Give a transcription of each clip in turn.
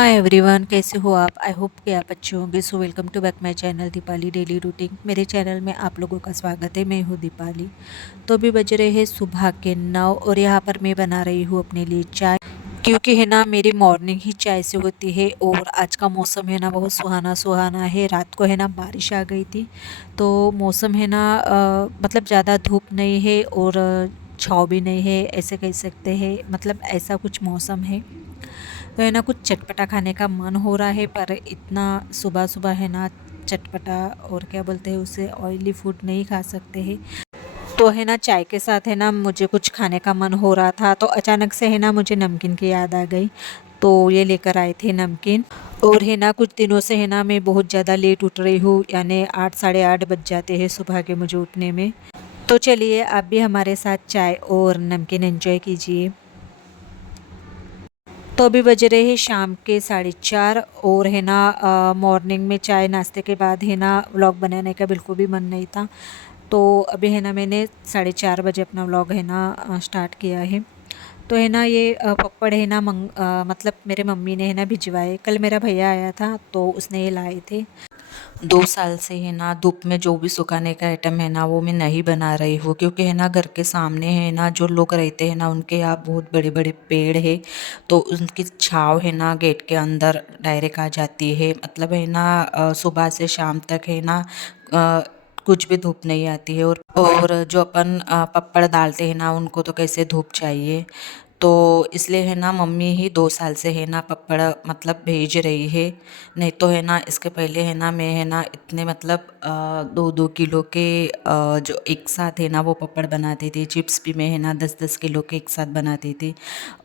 Hi everyone, कैसे हो आप? आई होप कि आप अच्छे होंगे। So welcome to back my channel Deepali daily routine. मेरे चैनल में आप लोगों का स्वागत है। मैं हूँ दीपाली। तो अभी बज रहे हैं सुबह के 9 और यहाँ पर मैं बना रही हूँ अपने लिए चाय, क्योंकि है ना मेरी मॉर्निंग ही चाय से होती है। और आज का मौसम है ना बहुत सुहाना सुहाना है। रात को है ना बारिश आ गई थी, तो मौसम है ना मतलब ज़्यादा धूप नहीं है और छाँव भी नहीं है, ऐसे कह सकते हैं। मतलब ऐसा कुछ मौसम है, तो है ना कुछ चटपटा खाने का मन हो रहा है, पर इतना सुबह सुबह है ना चटपटा और क्या बोलते हैं उसे, ऑयली फूड नहीं खा सकते हैं। तो है ना चाय के साथ है ना मुझे कुछ खाने का मन हो रहा था, तो अचानक से है ना मुझे नमकीन की याद आ गई। तो ये लेकर आए थे नमकीन। और है ना कुछ दिनों से है ना मैं बहुत ज़्यादा लेट उठ रही हूँ, यानी 8 साढ़े 8 बज जाते हैं सुबह के मुझे उठने में। तो चलिए आप भी हमारे साथ चाय और नमकीन एंजॉय कीजिए। तो अभी बज रहे हैं शाम के 4:30 और है ना मॉर्निंग में चाय नाश्ते के बाद है ना व्लॉग बनाने का बिल्कुल भी मन नहीं था। तो अभी है ना मैंने 4:30 बजे अपना व्लॉग है ना स्टार्ट किया है। तो है ना ये पपड़ है ना मतलब मेरे मम्मी ने है ना भिजवाए। कल मेरा भैया आया था तो उसने ये लाए थे। 2 साल से है ना धूप में जो भी सुखाने का आइटम है ना वो मैं नहीं बना रही हूँ, क्योंकि है ना घर के सामने है ना जो लोग रहते हैं ना उनके यहाँ बहुत बड़े बड़े पेड़ है। तो उनकी छाँव है ना गेट के अंदर डायरेक्ट आ जाती है। मतलब है ना सुबह से शाम तक है ना अ, कुछ भी धूप नहीं आती है। और जो अपन पपड़ डालते हैं ना उनको तो कैसे धूप चाहिए। तो इसलिए है ना मम्मी ही 2 साल से है ना पपड़ मतलब भेज रही है। नहीं तो है ना इसके पहले है ना मैं है ना इतने मतलब 2-2 किलो के जो एक साथ है ना वो पपड़ बनाती थी। चिप्स भी मैं है ना 10-10 किलो के एक साथ बनाती थी।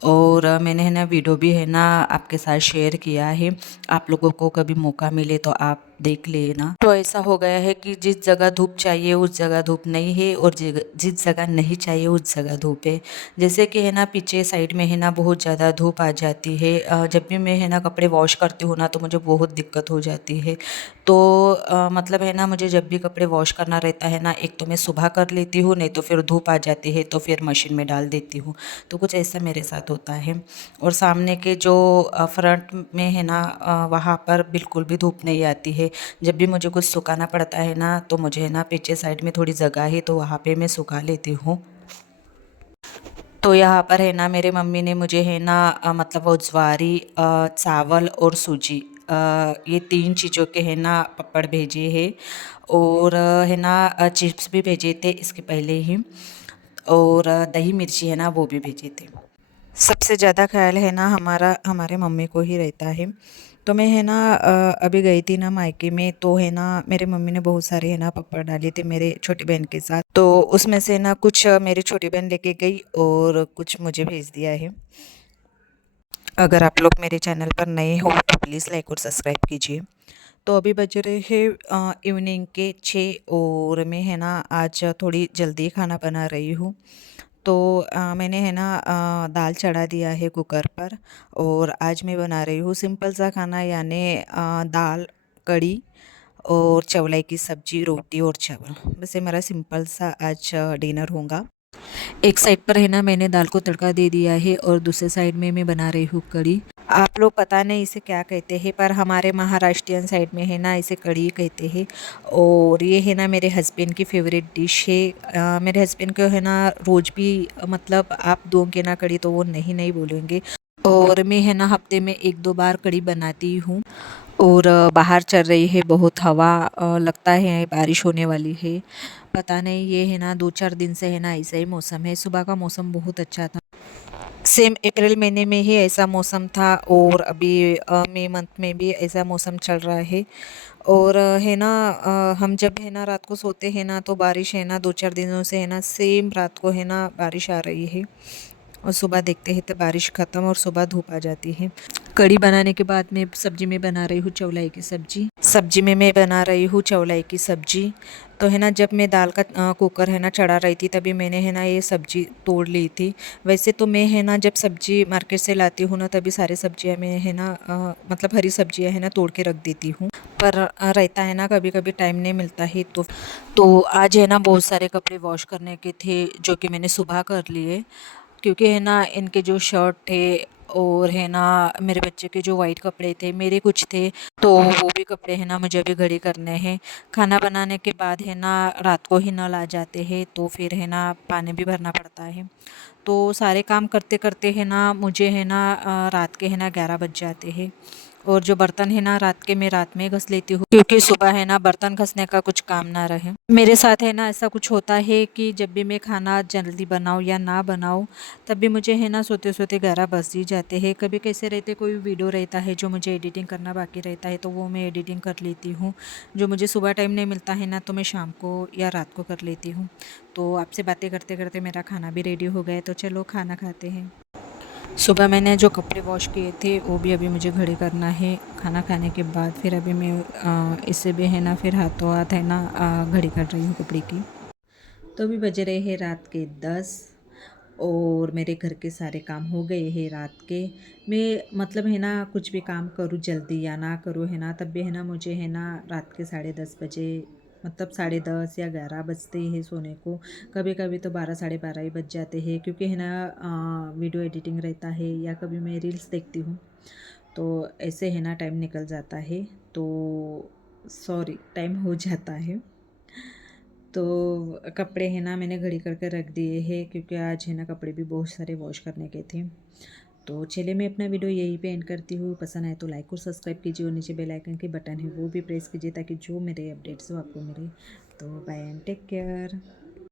और मैंने है ना वीडियो भी है ना आपके साथ शेयर किया है। आप लोगों को कभी मौका मिले तो आप देख लेना। तो ऐसा हो गया है कि जिस जगह धूप चाहिए उस जगह धूप नहीं है, और जिस जगह नहीं चाहिए उस जगह धूप है। जैसे कि है ना पीछे साइड में है ना बहुत ज़्यादा धूप आ जाती है। जब भी मैं है ना कपड़े वॉश करती हूँ ना तो मुझे बहुत दिक्कत हो जाती है। तो मतलब है ना मुझे जब भी कपड़े वॉश करना रहता है ना, एक तो मैं सुबह कर लेती हूँ, नहीं तो फिर धूप आ जाती है तो फिर मशीन में डाल देती हूँ। तो कुछ ऐसा मेरे साथ होता है। और सामने के जो फ्रंट में है ना वहाँ पर बिल्कुल भी धूप नहीं आती है। जब भी मुझे कुछ सुखाना पड़ता है ना तो मुझे है ना पीछे साइड में थोड़ी जगह है तो वहाँ पे मैं सुखा लेती हूँ। तो यहाँ पर है ना मेरे मम्मी ने मुझे है ना मतलब वो ज्वारी चावल और सूजी, ये 3 चीज़ों के है ना पपड़ भेजे हैं। और है ना चिप्स भी भेजे थे इसके पहले ही। और दही मिर्ची है ना वो भी भेजे थे। सबसे ज़्यादा ख्याल है ना हमारे मम्मी को ही रहता है। तो मैं है ना अभी गई थी ना मायके में, तो है ना मेरे मम्मी ने बहुत सारे है ना पपड़ डाले थे मेरे छोटी बहन के साथ। तो उसमें से ना कुछ मेरी छोटी बहन लेके गई और कुछ मुझे भेज दिया है। अगर आप लोग मेरे चैनल पर नए हो तो प्लीज़ लाइक और सब्सक्राइब कीजिए। तो अभी बज रहे हैं इवनिंग के 6 और मैं है ना आज थोड़ी जल्दी खाना बना रही हूँ। तो मैंने है ना दाल चढ़ा दिया है कुकर पर। और आज मैं बना रही हूँ सिंपल सा खाना, यानी दाल कढ़ी और चवलाई की सब्जी, रोटी और चावल। बस ये मेरा सिंपल सा आज डिनर होगा। एक साइड पर है ना मैंने दाल को तड़का दे दिया है और दूसरे साइड में मैं बना रही हूँ कढ़ी। आप लोग पता नहीं इसे क्या कहते हैं, पर हमारे महाराष्ट्रियन साइड में है ना इसे कढ़ी कहते हैं। और ये है ना मेरे हस्बैंड की फेवरेट डिश है। मेरे हस्बैंड को है ना रोज़ भी मतलब आप दोगे ना कढ़ी तो वो नहीं नहीं बोलेंगे। और मैं है ना हफ्ते में 1-2 बार कढ़ी बनाती हूँ। और बाहर चल रही है बहुत हवा, लगता है बारिश होने वाली है। पता नहीं, ये है ना 2-4 दिन से है ना ऐसा ही मौसम है। सुबह का मौसम बहुत अच्छा था, सेम अप्रैल महीने में ही ऐसा मौसम था। और अभी मई मंथ में भी ऐसा मौसम चल रहा है। और है ना हम जब है ना रात को सोते हैं ना तो बारिश है ना 2-4 दिनों से है ना सेम रात को है ना बारिश आ रही है। और सुबह देखते हैं तो बारिश ख़त्म और सुबह धूप आ जाती है। कढ़ी बनाने के बाद में सब्जी में बना रही हूँ चौलाई की सब्जी। सब्जी में मैं बना रही हूँ चौलाई की सब्जी। तो है ना जब मैं दाल का कुकर है ना चढ़ा रही थी तभी मैंने है ना ये सब्जी तोड़ ली थी। वैसे तो मैं है ना जब सब्जी मार्केट से लाती हूँ ना तभी सारी सब्जियाँ मैं है ना मतलब हरी सब्जियाँ है ना तोड़ के रख देती हूँ। पर रहता है ना कभी कभी टाइम नहीं मिलता है। तो आज है ना बहुत सारे कपड़े वॉश करने के थे जो कि मैंने सुबह कर लिए। क्योंकि है ना इनके जो शर्ट थे और है ना मेरे बच्चे के जो वाइट कपड़े थे, मेरे कुछ थे, तो वो भी कपड़े है ना मुझे अभी घड़ी करने हैं। खाना बनाने के बाद है ना रात को ही नल आ जाते हैं, तो फिर है ना पानी भी भरना पड़ता है। तो सारे काम करते करते है ना मुझे है ना रात के है ना 11 बज जाते हैं। और जो बर्तन है ना रात के मैं रात में ही घस लेती हूँ, क्योंकि सुबह है ना बर्तन घसने का कुछ काम ना रहे। मेरे साथ है ना ऐसा कुछ होता है कि जब भी मैं खाना जल्दी बनाऊँ या ना बनाऊँ, तब भी मुझे है ना सोते सोते 11 बज ही जाते हैं। कभी कैसे रहते, कोई वीडियो रहता है जो मुझे एडिटिंग करना बाकी रहता है, तो वो मैं एडिटिंग कर लेती हूँ। जो मुझे सुबह टाइम नहीं मिलता है ना, तो मैं शाम को या रात को कर लेती हूँ। तो आपसे बातें करते करते मेरा खाना भी रेडी हो गया है, तो चलो खाना खाते हैं। सुबह मैंने जो कपड़े वॉश किए थे वो भी अभी मुझे घड़ी करना है खाना खाने के बाद। फिर अभी मैं इससे भी है ना फिर हाथों हाथ है ना घड़ी कर रही हूँ कपड़े की। तो अभी बज रहे हैं रात के 10 और मेरे घर के सारे काम हो गए हैं रात के। मैं मतलब है ना कुछ भी काम करूँ जल्दी या ना करूँ है ना, तब भी है ना मुझे है ना रात के 10:30 बजे, मतलब 10:30 या 11 बजते हैं सोने को। कभी कभी तो 12 12:30 ही बज जाते हैं, क्योंकि है ना वीडियो एडिटिंग रहता है या कभी मैं रील्स देखती हूँ, तो ऐसे है ना टाइम निकल जाता है। तो सॉरी, टाइम हो जाता है। तो कपड़े हैं ना मैंने घड़ी करके रख दिए हैं, क्योंकि आज है ना कपड़े भी बहुत सारे वॉश करने के थे। तो चलिए मैं अपना वीडियो यहीं पे एंड करती हूँ। पसंद आए तो लाइक और सब्सक्राइब कीजिए, और नीचे बेल आइकन के बटन है वो भी प्रेस कीजिए, ताकि जो मेरे अपडेट्स हो आपको मिले। तो बाय एंड टेक केयर।